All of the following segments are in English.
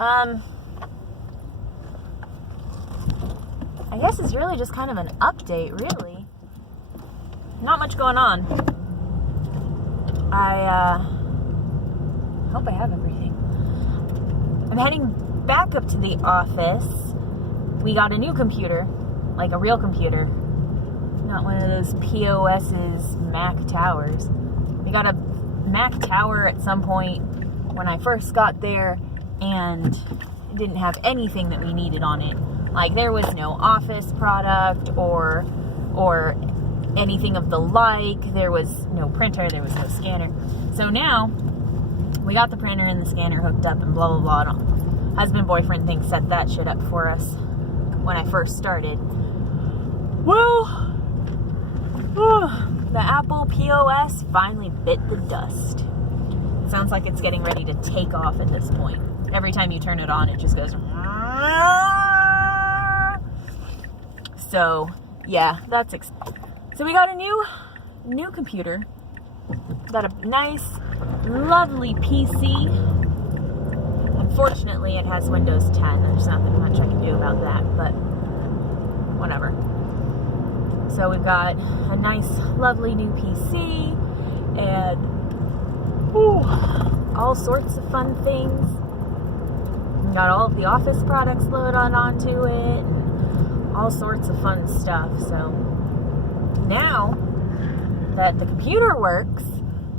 I guess it's really just kind of an update, really. Not much going on. I hope I have everything. I'm heading back up to the office. We got a new computer, like a real computer. Not one of those POS's Mac towers. We got a Mac tower at some point when I first got there, and it didn't have anything that we needed on it. Like, there was no Office product or anything of the like. There was no printer, there was no scanner. So now, we got the printer and the scanner hooked up and blah, blah, blah. Husband-boyfriend thing set that shit up for us when I first started. Well, the Apple POS finally bit the dust. It sounds like it's getting ready to take off at this point. Every time you turn it on, it just goes... So, yeah, that's... So we got a new computer. Got a nice, lovely PC. Unfortunately, it has Windows 10. There's nothing much I can do about that, but whatever. So we've got a nice, lovely new PC and all sorts of fun things. We got all of the Office products loaded onto it and all sorts of fun stuff. So now that the computer works,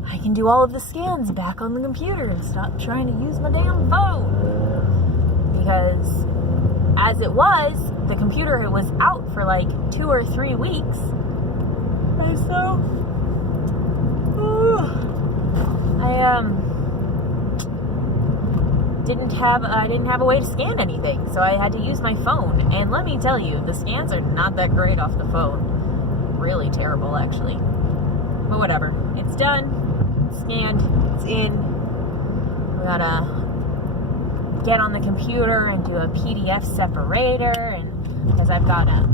I can do all of the scans back on the computer and stop trying to use my damn phone. Because as it was, the computer was out for like 2 or 3 weeks. And so, I didn't have a way to scan anything, so I had to use my phone. And let me tell you, the scans are not that great off the phone. Really terrible, actually. But whatever. It's done. It's scanned. It's in. We gotta get on the computer and do a PDF separator, and because I've got a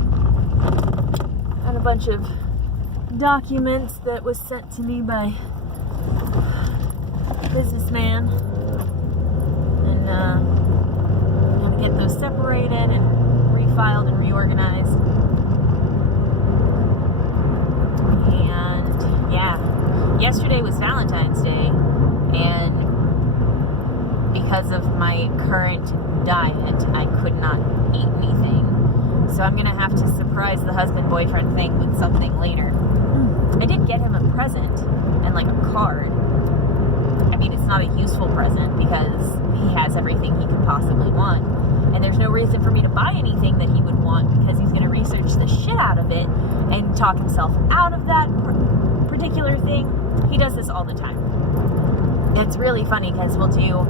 bunch of documents that was sent to me by a businessman, and I'm gonna get those separated and refiled and reorganized. And yeah, yesterday was Valentine's Day, and because of my current diet, I could not eat anything. So I'm going to have to surprise the husband-boyfriend thing with something later. I did get him a present and like a card. I mean, it's not a useful present because he has everything he could possibly want. And there's no reason for me to buy anything that he would want because he's going to research the shit out of it and talk himself out of that particular thing. He does this all the time. It's really funny because we'll do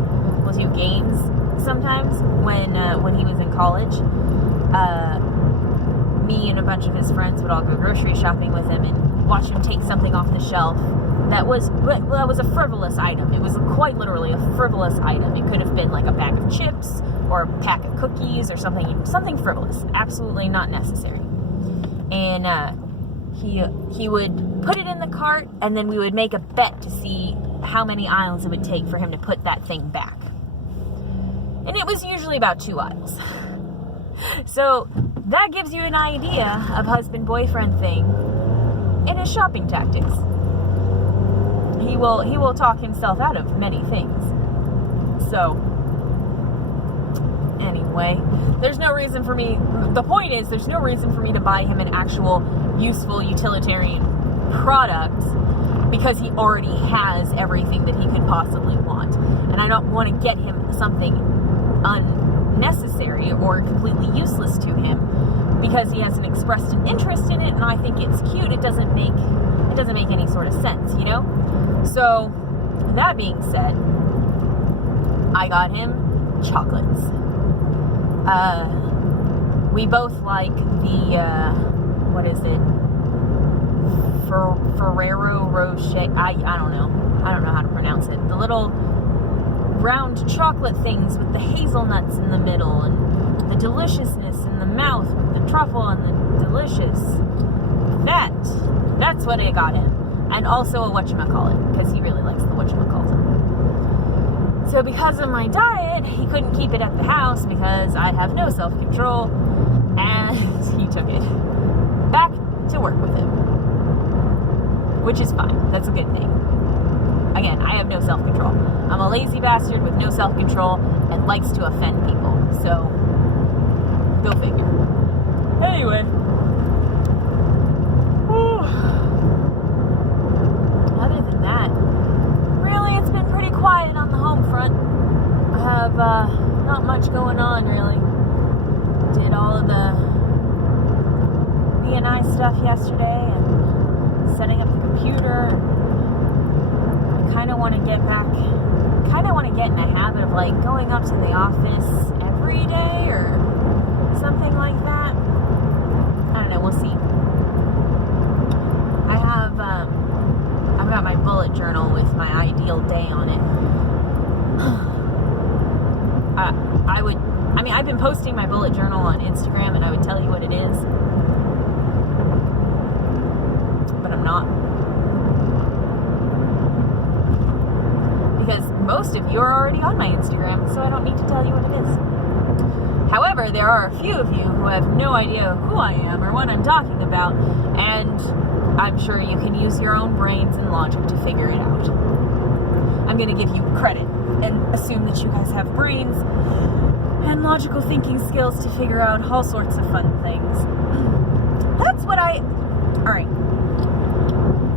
games sometimes when he was in college. Me and a bunch of his friends would all go grocery shopping with him and watch him take something off the shelf that was a frivolous item. It was quite literally a frivolous item. It could have been like a bag of chips or a pack of cookies or something frivolous, absolutely not necessary. And he would put it in the cart, and then we would make a bet to see how many aisles it would take for him to put that thing back. And it was usually about 2 aisles. So that gives you an idea of husband-boyfriend thing in his shopping tactics. He will talk himself out of many things. So anyway, there's no reason for me, the point is, there's no reason for me to buy him an actual useful utilitarian product because he already has everything that he could possibly want. And I don't want to get him something unnecessary or completely useless to him because he hasn't expressed an interest in it, and I think it's cute. It doesn't make any sort of sense, you know? So, that being said, I got him chocolates. We both like the, what is it? Ferrero Rocher. I don't know how to pronounce it. The little round chocolate things with the hazelnuts in the middle and the deliciousness in the mouth with the truffle and the delicious. That's what I got him. And also a whatchamacallit, because he really likes the whatchamacallit. So because of my diet, he couldn't keep it at the house because I have no self-control, and he took it back to work with him, which is fine. That's a good thing. Again, I have no self-control. I'm a lazy bastard with no self-control and likes to offend people. So, go figure. Anyway. Other than that, really, it's been pretty quiet on the home front. I have not much going on, really. Did all of the B&I stuff yesterday and setting up the computer. I kind of want to get in a habit of like going up to the office every day or something like that. I don't know, we'll see. I've got my bullet journal with my ideal day on it. I've been posting my bullet journal on Instagram and I would tell you what it is. But I'm not. Because most of you are already on my Instagram, so I don't need to tell you what it is. However, there are a few of you who have no idea who I am or what I'm talking about, and I'm sure you can use your own brains and logic to figure it out. I'm going to give you credit and assume that you guys have brains and logical thinking skills to figure out all sorts of fun things. That's what Alright.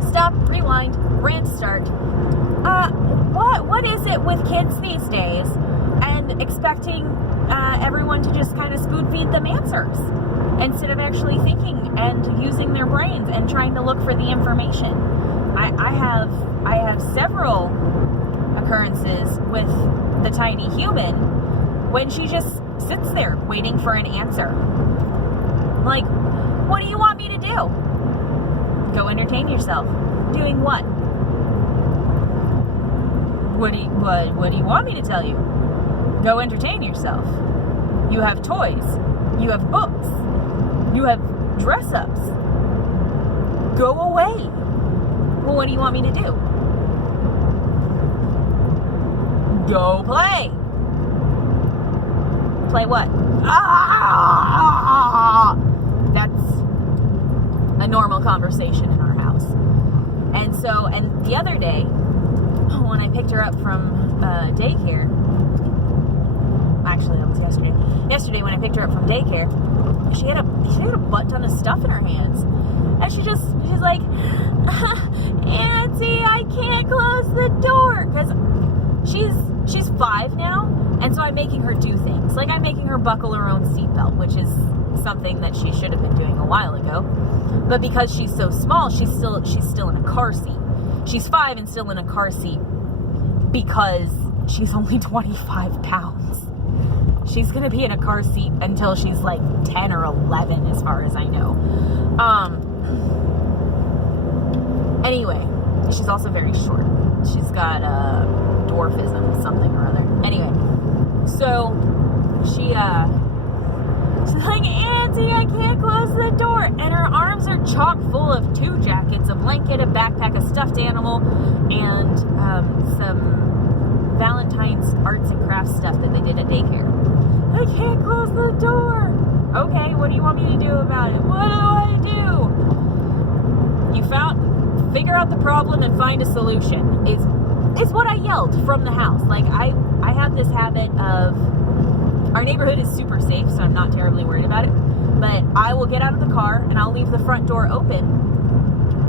Stop, rewind, rant start. What is it with kids these days and expecting everyone to just kind of spoon feed them answers instead of actually thinking and using their brains and trying to look for the information? I have several occurrences with the tiny human when she just sits there waiting for an answer. Like, what do you want me to do? Go entertain yourself. Doing what? What do you want me to tell you? Go entertain yourself. You have toys. You have books. You have dress-ups. Go away. Well, what do you want me to do? Go play. Play what? That's a normal conversation in our house. And the other day, when I picked her up from daycare, actually that was yesterday. Yesterday when I picked her up from daycare, she had a butt ton of stuff in her hands, and she's like, Auntie, I can't close the door, because she's 5 now, and so I'm making her do things. Like, I'm making her buckle her own seatbelt, which is something that she should have been doing a while ago. But because she's so small, she's still in a car seat. She's 5 and still in a car seat because she's only 25 pounds. She's going to be in a car seat until she's like 10 or 11 as far as I know. Anyway, she's also very short. She's got dwarfism, something or other. Anyway, so she's like, Auntie, I can't close the door. And her arms are chock full of 2 jackets, a blanket, a backpack, a stuffed animal, and some Valentine's arts and crafts stuff that they did at daycare. I can't close the door. Okay, what do you want me to do about it? What do I do? Figure out the problem and find a solution. Is what I yelled from the house. Like, I have this habit of, our neighborhood is super safe, so I'm not terribly worried about it. But I will get out of the car and I'll leave the front door open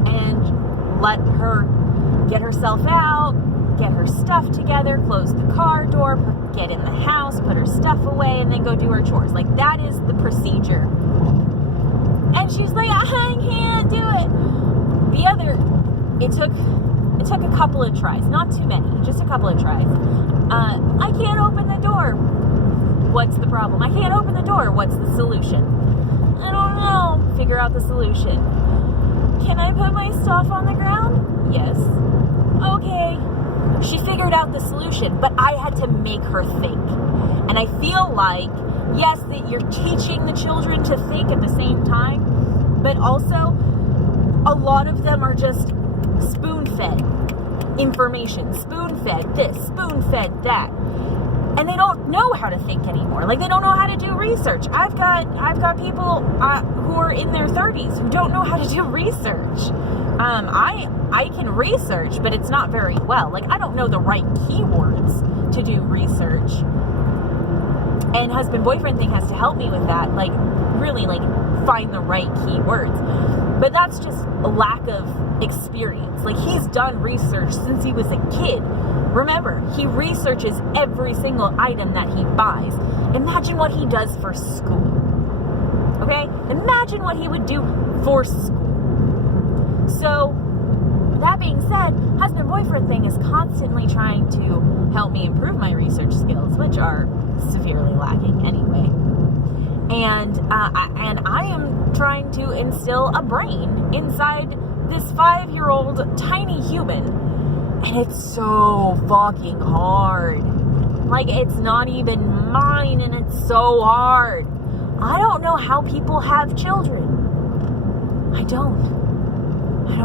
and let her get herself out, get her stuff together, close the car door, get in the house, put her stuff away, and then go do her chores. Like, that is the procedure. And she's like, I can't do it. It took a couple of tries, not too many, just a couple of tries. I can't open the door. What's the problem? I can't open the door. What's the solution? I don't know. Figure out the solution. Can I put my stuff on the ground? Yes. Okay. She figured out the solution, but I had to make her think. And I feel like, yes, that you're teaching the children to think at the same time, but also a lot of them are just spoon-fed. information, spoon-fed this, spoon-fed that. And they don't know how to think anymore. Like, they don't know how to do research. I've got people who are in their 30s who don't know how to do research. I can research, but it's not very well. Like, I don't know the right keywords to do research. And husband-boyfriend thing has to help me with that. Like, really, like, find the right keywords. But that's just a lack of experience. Like, he's done research since he was a kid. Remember, he researches every single item that he buys. Imagine what he does for school. Okay? Imagine what he would do for school. So, that being said, husband-boyfriend thing is constantly trying to help me improve my research skills, which are severely lacking anyway. And I am trying to instill a brain inside this 5-year-old tiny human. And it's so fucking hard. Like, it's not even mine, and it's so hard. I don't know how people have children. I don't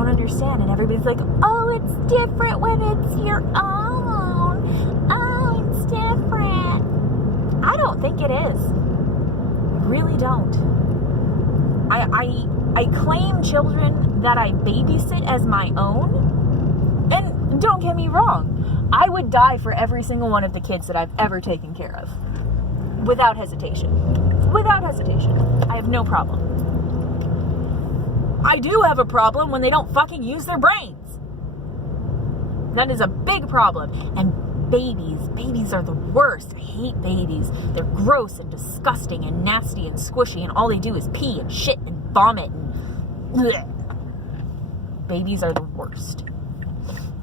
understand. And everybody's like, oh, it's different when it's your own. Oh, it's different. I don't think it is. I really don't. I claim children that I babysit as my own. And don't get me wrong, I would die for every single one of the kids that I've ever taken care of. Without hesitation. Without hesitation. I have no problem. I do have a problem when they don't fucking use their brains. That is a big problem. And babies are the worst. I hate babies. They're gross and disgusting and nasty and squishy, and all they do is pee and shit and vomit and bleh. Babies are the worst.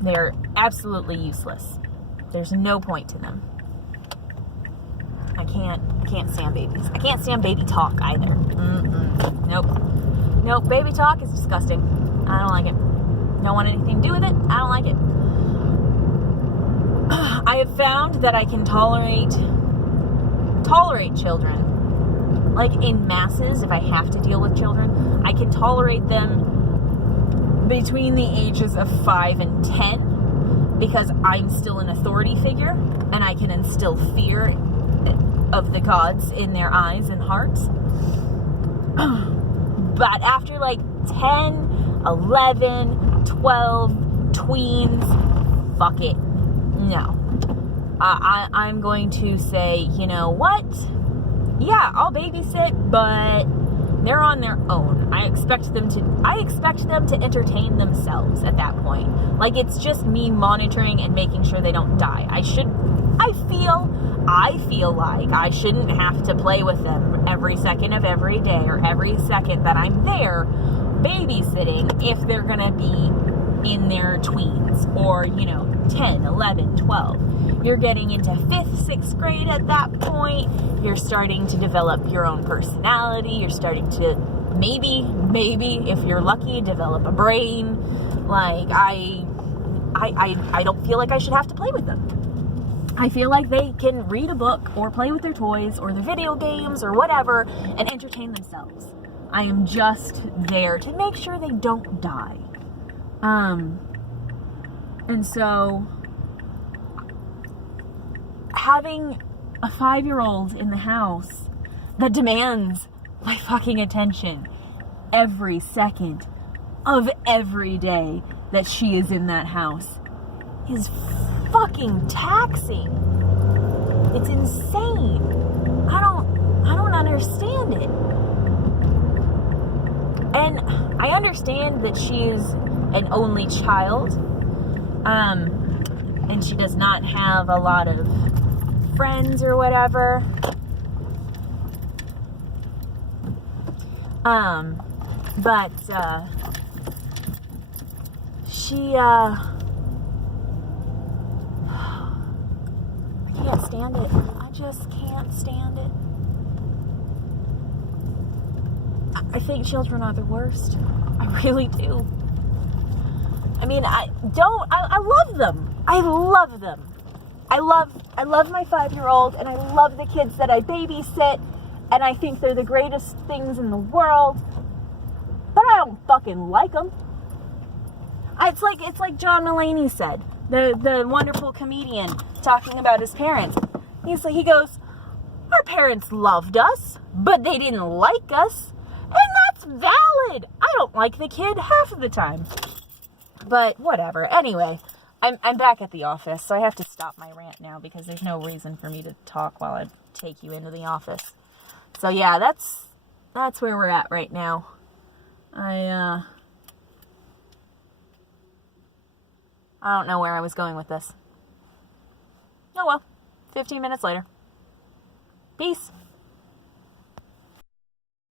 They're absolutely useless. There's no point to them. I can't stand babies. I can't stand baby talk either. Nope, baby talk is disgusting. I don't like it. Don't want anything to do with it. I don't like it. I have found that I can tolerate children. Like, in masses, if I have to deal with children, I can tolerate them between the ages of 5 and 10, because I'm still an authority figure, and I can instill fear of the gods in their eyes and hearts. But after like 10, 11, 12, tweens, fuck it. No. I'm going to say, you know what? Yeah, I'll babysit, but they're on their own. I expect them to entertain themselves at that point. Like, it's just me monitoring and making sure they don't die. I feel like I shouldn't have to play with them every second of every day, or every second that I'm there babysitting, if they're gonna be in their tweens, or, 10, 11, 12. You're getting into 5th, 6th grade at that point. You're starting to develop your own personality. You're starting to maybe, if you're lucky, develop a brain. Like, I don't feel like I should have to play with them. I feel like they can read a book, or play with their toys, or their video games, or whatever, and entertain themselves. I am just there to make sure they don't die. And so, having a 5-year-old in the house that demands my fucking attention every second of every day that she is in that house is fucking taxing. It's insane. I don't understand it. And I understand that she is an only child, and she does not have a lot of friends or whatever. But she, I can't stand it. I just can't stand it. I think children are the worst. I really do. I mean, I love them. I love them. I love my 5-year-old, and I love the kids that I babysit, and I think they're the greatest things in the world. But I don't fucking like them. It's like John Mulaney said. the wonderful comedian talking about his parents. He goes, our parents loved us, but they didn't like us. And that's valid. I don't like the kid half of the time. But whatever. Anyway, I'm back at the office, so I have to stop my rant now because there's no reason for me to talk while I take you into the office. So yeah, that's where we're at right now. I don't know where I was going with this. Oh well, 15 minutes later. Peace.